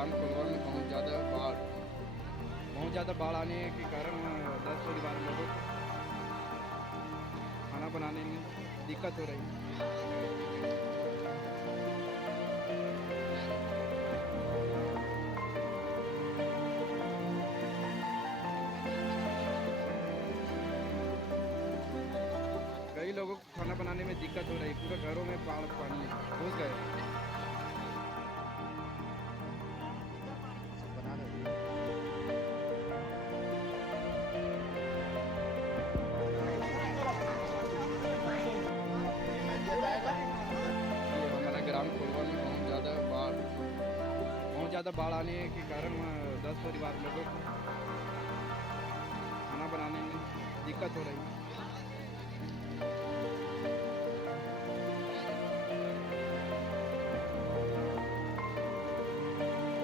ग्राम कोलवा में बहुत ज़्यादा बाढ़ आने के कारण 10 परिवार लोगों को खाना बनाने में दिक्कत हो रही है। कई लोगों को खाना बनाने में दिक्कत हो रही है, पूरे घरों में बाढ़ पानी घुस गए। ये हमारा ग्राम कोलवा में बहुत ज़्यादा बाढ़ आने के कारण 10 परिवार लोगों को खाना बनाने में दिक्कत हो रही है।